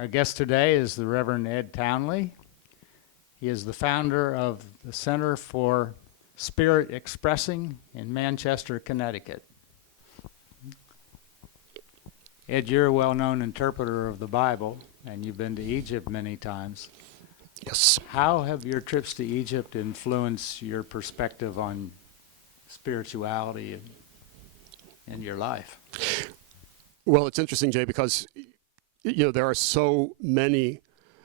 Our guest today is the Reverend Ed Townley. He is the founder of the Center for Spirit Expressing in Manchester, Connecticut. Ed, you're a well-known interpreter of the Bible, and you've been to Egypt many times. Yes. How have your trips to Egypt influenced your perspective on spirituality in your life? Well, it's interesting, Jay, because there are so many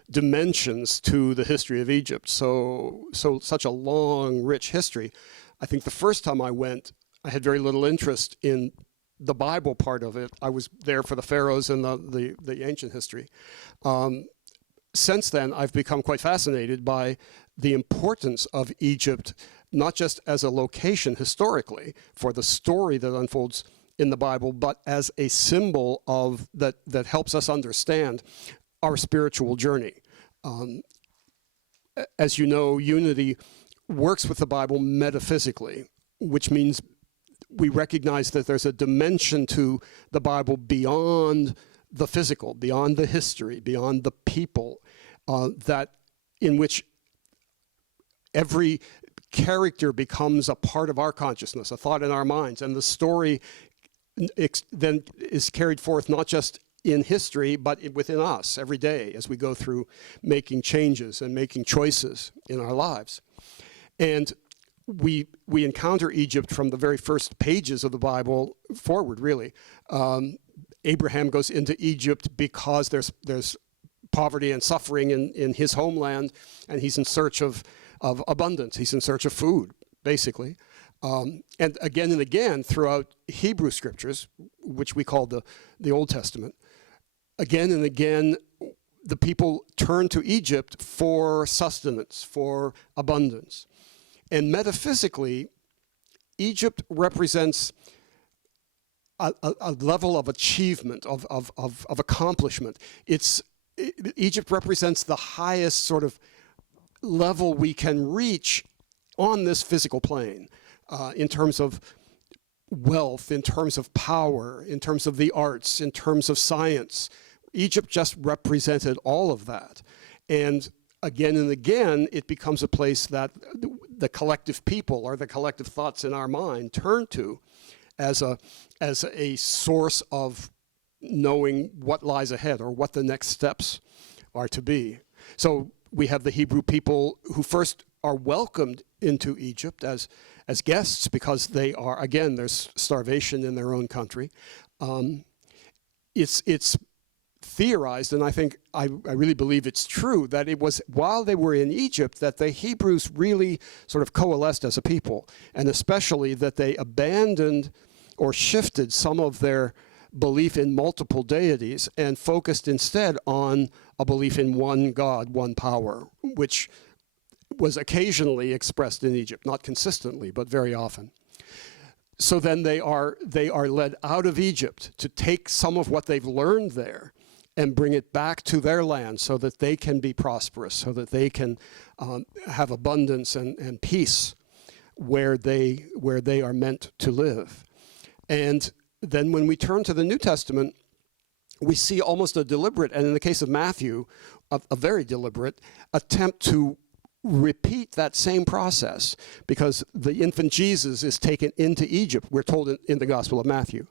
dimensions to the history of Egypt. Such a long, rich history. I think the first time I went, I had very little interest in the Bible part of it. I was there for the pharaohs and the ancient history. Since then, I've become quite fascinated by the importance of Egypt, not just as a location historically for the story that unfolds in the Bible, but as a symbol of that helps us understand our spiritual journey. As you know, Unity works with the Bible metaphysically, which means we recognize that there's a dimension to the Bible beyond the physical, beyond the history, beyond the people, that in which every character becomes a part of our consciousness, a thought in our minds, and the story then is carried forth not just in history, but within us every day as we go through making changes and making choices in our lives. And we encounter Egypt from the very first pages of the Bible forward, really. Abraham goes into Egypt because there's poverty and suffering in his homeland, and he's in search of abundance. He's in search of food, basically. And again throughout Hebrew scriptures, which we call the Old Testament, again and again the people turn to Egypt for sustenance, for abundance. And metaphysically, Egypt represents a level of achievement, of accomplishment. Egypt represents the highest sort of level we can reach on this physical plane. In terms of wealth, in terms of power, in terms of the arts, in terms of science. Egypt just represented all of that. And again, it becomes a place that the collective people or the collective thoughts in our mind turn to as a source of knowing what lies ahead or what the next steps are to be. So we have the Hebrew people who first are welcomed into Egypt as guests because there's starvation in their own country. It's theorized, and I really believe it's true, that it was while they were in Egypt that the Hebrews really sort of coalesced as a people, and especially that they abandoned or shifted some of their belief in multiple deities and focused instead on a belief in one God, one power, which was occasionally expressed in Egypt, not consistently, but very often. So then they are led out of Egypt to take some of what they've learned there and bring it back to their land so that they can be prosperous, so that they can have abundance and peace where they are meant to live. And then when we turn to the New Testament, we see almost a deliberate, and in the case of Matthew, a very deliberate attempt to repeat that same process, because the infant Jesus is taken into Egypt, we're told in the Gospel of Matthew,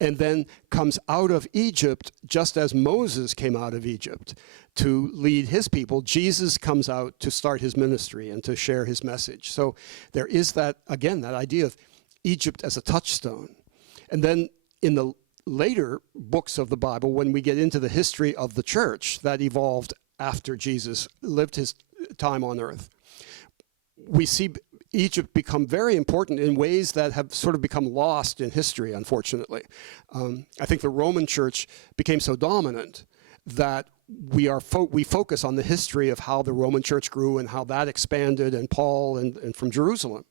and then comes out of Egypt just as Moses came out of Egypt to lead his people. Jesus comes out to start his ministry and to share his message. So there is that idea of Egypt as a touchstone. And then in the later books of the Bible, when we get into the history of the church that evolved after Jesus lived his time on earth, we see Egypt become very important in ways that have sort of become lost in history, unfortunately. I think the Roman Church became so dominant that we focus on the history of how the Roman Church grew and how that expanded, and Paul and from Jerusalem.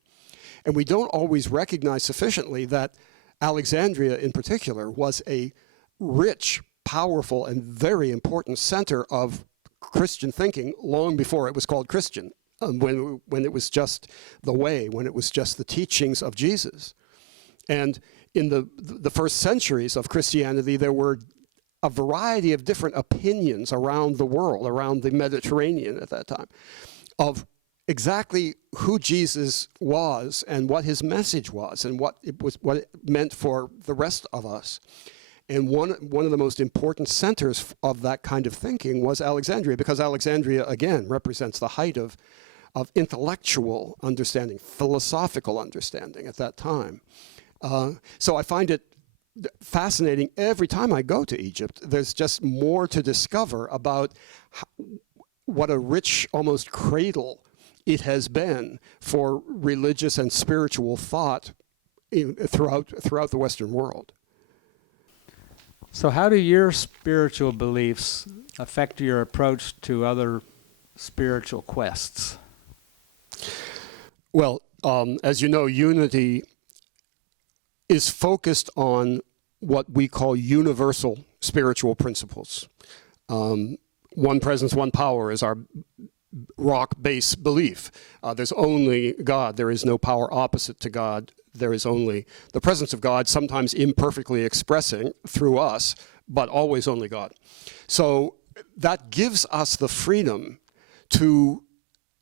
And we don't always recognize sufficiently that Alexandria in particular was a rich, powerful, and very important center of Christian thinking long before it was called Christian, when it was just the way, when it was just the teachings of Jesus. And in the first centuries of Christianity, there were a variety of different opinions around the world, around the Mediterranean at that time, of exactly who Jesus was and what his message was and what it meant for the rest of us. And one of the most important centers of that kind of thinking was Alexandria, because Alexandria, again, represents the height of intellectual understanding, philosophical understanding at that time. So I find it fascinating every time I go to Egypt. There's just more to discover about what a rich, almost cradle it has been for religious and spiritual thought throughout the Western world. So how do your spiritual beliefs affect your approach to other spiritual quests? Well, as you know, Unity is focused on what we call universal spiritual principles. One presence, one power is our rock base belief. There's only God. There is no power opposite to God. There is only the presence of God, sometimes imperfectly expressing through us, but always only God. So that gives us the freedom to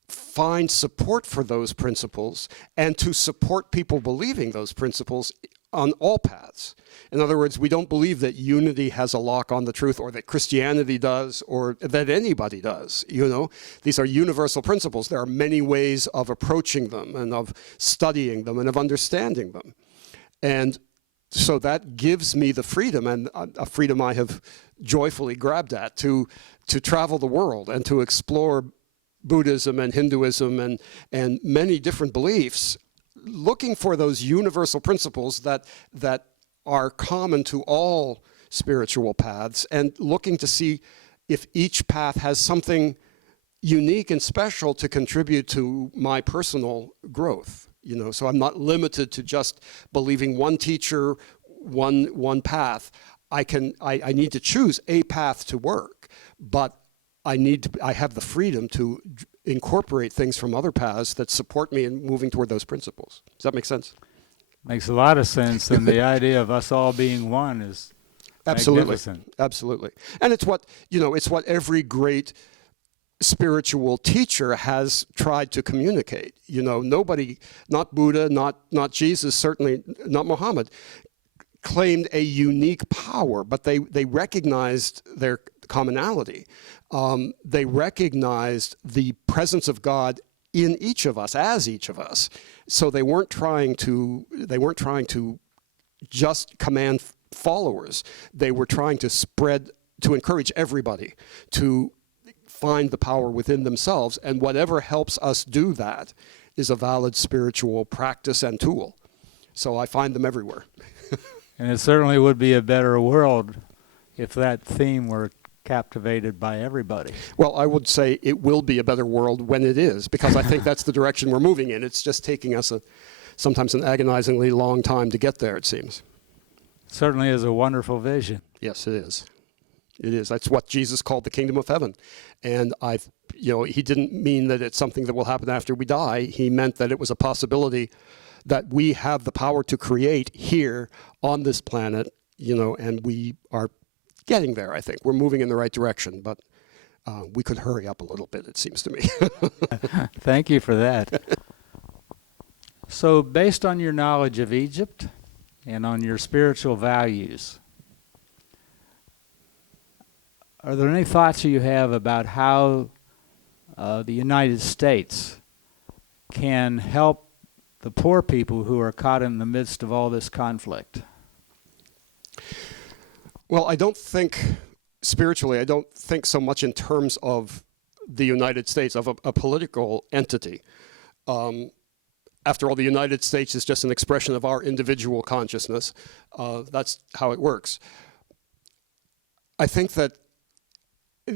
find support for those principles and to support people believing those principles on all paths. In other words, we don't believe that unity has a lock on the truth, or that Christianity does, or that anybody does. You know, these are universal principles. There are many ways of approaching them and of studying them and of understanding them. And so that gives me the freedom, and a freedom I have joyfully grabbed at, to travel the world and to explore Buddhism and Hinduism and many different beliefs, looking for those universal principles that are common to all spiritual paths, and looking to see if each path has something unique and special to contribute to my personal growth. You know, so I'm not limited to just believing one teacher, one path. I need to choose a path to work, but I have the freedom to incorporate things from other paths that support me in moving toward those principles. Does that make sense? Makes a lot of sense, and the idea of us all being one is magnificent. Absolutely. And it's what every great spiritual teacher has tried to communicate. You know, nobody, not Buddha, not Jesus, certainly not Muhammad, claimed a unique power, but they recognized their commonality. They recognized the presence of God in each of us, as each of us. So they weren't trying to just command followers. They were trying to encourage everybody to find the power within themselves, and whatever helps us do that is a valid spiritual practice and tool. So I find them everywhere. And it certainly would be a better world if that theme were captivated by everybody. Well, I would say it will be a better world when it is, because I think that's the direction we're moving in. It's just taking us sometimes an agonizingly long time to get there, it seems. Certainly is a wonderful vision. Yes, it is. It is. That's what Jesus called the kingdom of heaven. And he didn't mean that it's something that will happen after we die. He meant that it was a possibility that we have the power to create here on this planet, and we are getting there, I think. We're moving in the right direction, but we could hurry up a little bit, it seems to me. Thank you for that. So based on your knowledge of Egypt and on your spiritual values, are there any thoughts you have about how the United States can help the poor people who are caught in the midst of all this conflict? Well, I don't think so much in terms of the United States, of a political entity. After all, the United States is just an expression of our individual consciousness. That's how it works. I think that,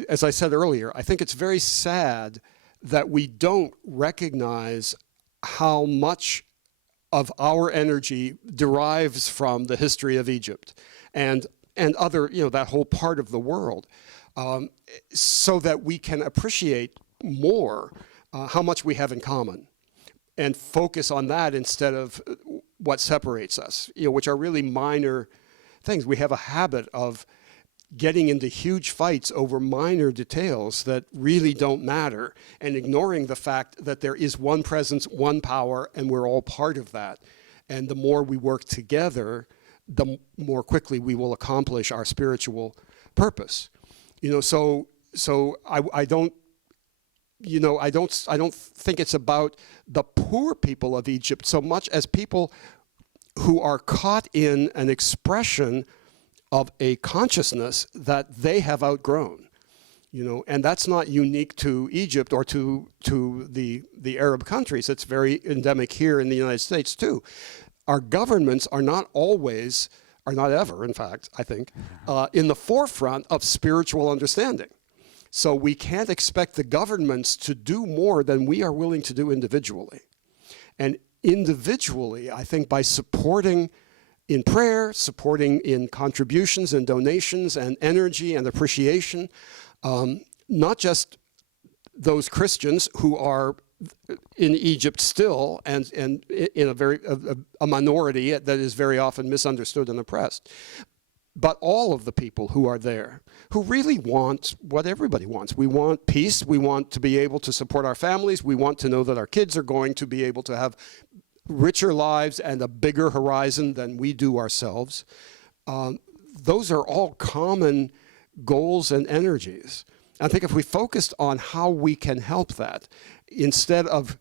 as I said earlier, I think it's very sad that we don't recognize how much of our energy derives from the history of Egypt and other, that whole part of the world, so that we can appreciate more how much we have in common and focus on that instead of what separates us, which are really minor things. We have a habit of getting into huge fights over minor details that really don't matter, and ignoring the fact that there is one presence, one power, and we're all part of that. And the more we work together, the more quickly we will accomplish our spiritual purpose. I don't think it's about the poor people of Egypt so much as people who are caught in an expression of a consciousness that they have outgrown. And that's not unique to Egypt or to the Arab countries. It's very endemic here in the United States too. Our governments are not always, are not ever, in fact, I think, in the forefront of spiritual understanding. So we can't expect the governments to do more than we are willing to do individually. And individually, I think by supporting in prayer, supporting in contributions and donations and energy and appreciation, not just those Christians who are in Egypt still and in a minority that is very often misunderstood and oppressed, but all of the people who are there, who really want what everybody wants. We want peace. We want to be able to support our families. We want to know that our kids are going to be able to have richer lives and a bigger horizon than we do ourselves. Those are all common goals and energies. I think if we focused on how we can help that, instead of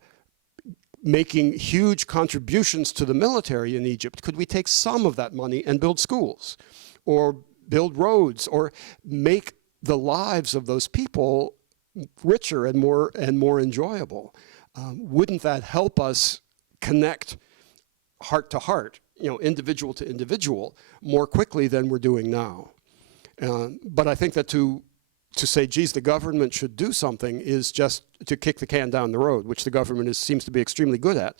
making huge contributions to the military in Egypt, could we take some of that money and build schools or build roads or make the lives of those people richer and more enjoyable? Wouldn't that help us connect heart to heart, individual to individual, more quickly than we're doing now? But I think that to say, geez, the government should do something is just to kick the can down the road, which the government seems to be extremely good at.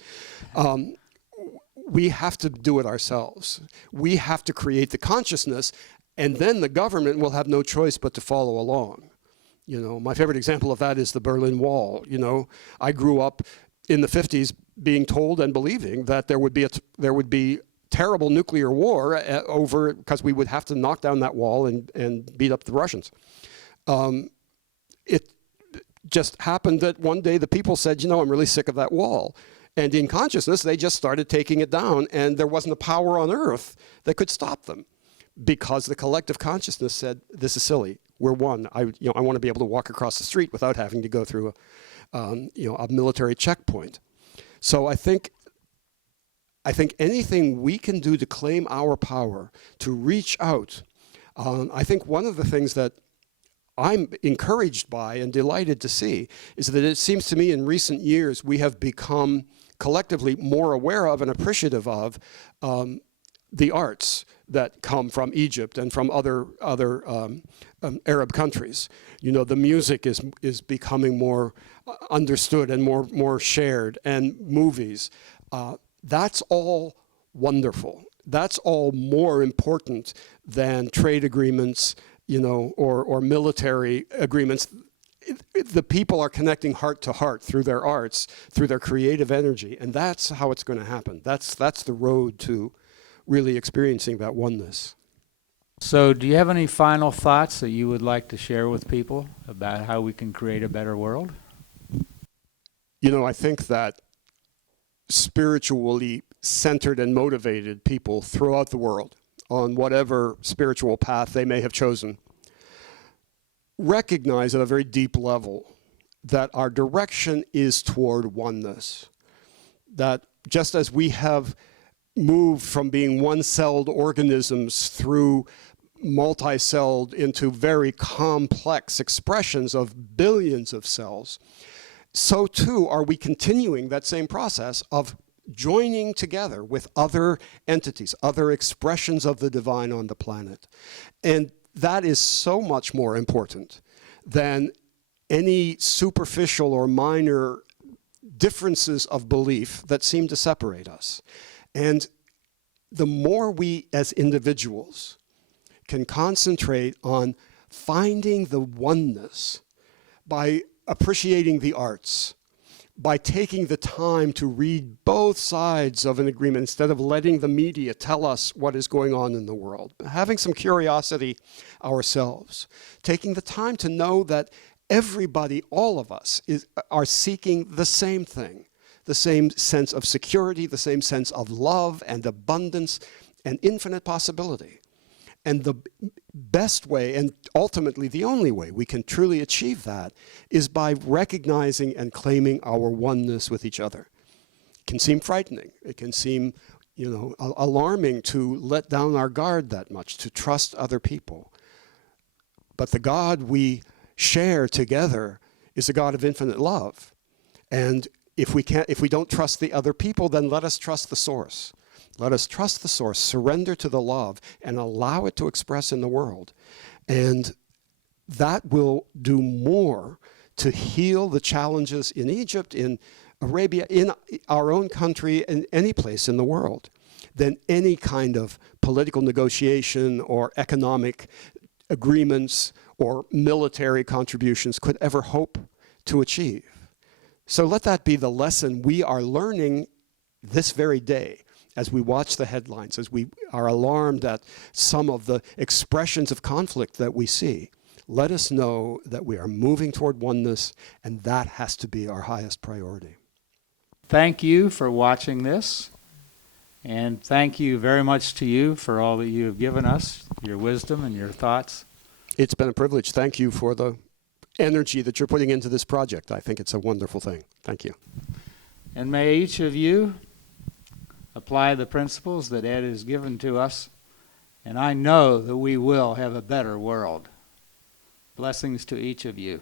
We have to do it ourselves. We have to create the consciousness, and then the government will have no choice but to follow along. My favorite example of that is the Berlin Wall. I grew up in the 50s being told and believing that there would be terrible nuclear war over, because we would have to knock down that wall and beat up the Russians. It just happened that one day the people said, I'm really sick of that wall. And in consciousness, they just started taking it down, and there wasn't a power on earth that could stop them, because the collective consciousness said, this is silly. We're one. I want to be able to walk across the street without having to go through a military checkpoint. So I think anything we can do to claim our power, to reach out. I think one of the things that I'm encouraged by and delighted to see is that it seems to me in recent years we have become collectively more aware of and appreciative of the arts that come from Egypt and from other Arab countries. The music is becoming more understood and more shared, and movies. That's all wonderful. That's all more important than trade agreements, or military agreements. The people are connecting heart to heart through their arts, through their creative energy, and that's how it's going to happen. That's the road to really experiencing that oneness. So do you have any final thoughts that you would like to share with people about how we can create a better world? I think that spiritually centered and motivated people throughout the world, on whatever spiritual path they may have chosen, recognize at a very deep level that our direction is toward oneness. That just as we have moved from being one-celled organisms through multi-celled into very complex expressions of billions of cells, so too are we continuing that same process of joining together with other entities, other expressions of the divine on the planet. And that is so much more important than any superficial or minor differences of belief that seem to separate us. And the more we as individuals can concentrate on finding the oneness by appreciating the arts, by taking the time to read both sides of an agreement instead of letting the media tell us what is going on in the world, having some curiosity ourselves, taking the time to know that everybody, all of us, are seeking the same thing, the same sense of security, the same sense of love and abundance and infinite possibility. And the best way, and ultimately the only way we can truly achieve that, is by recognizing and claiming our oneness with each other. It can seem frightening. It can seem, alarming to let down our guard that much, to trust other people. But the God we share together is a God of infinite love. And if we don't trust the other people, then let us trust the source. Let us trust the source, surrender to the love, and allow it to express in the world. And that will do more to heal the challenges in Egypt, in Arabia, in our own country, in any place in the world, than any kind of political negotiation or economic agreements or military contributions could ever hope to achieve. So let that be the lesson we are learning this very day as we watch the headlines, as we are alarmed at some of the expressions of conflict that we see. Let us know that we are moving toward oneness, and that has to be our highest priority. Thank you for watching this, and thank you very much to you for all that you have given us, your wisdom and your thoughts. It's been a privilege. Thank you for the energy that you're putting into this project. I think it's a wonderful thing. Thank you. And may each of you apply the principles that Ed has given to us, and I know that we will have a better world. Blessings to each of you.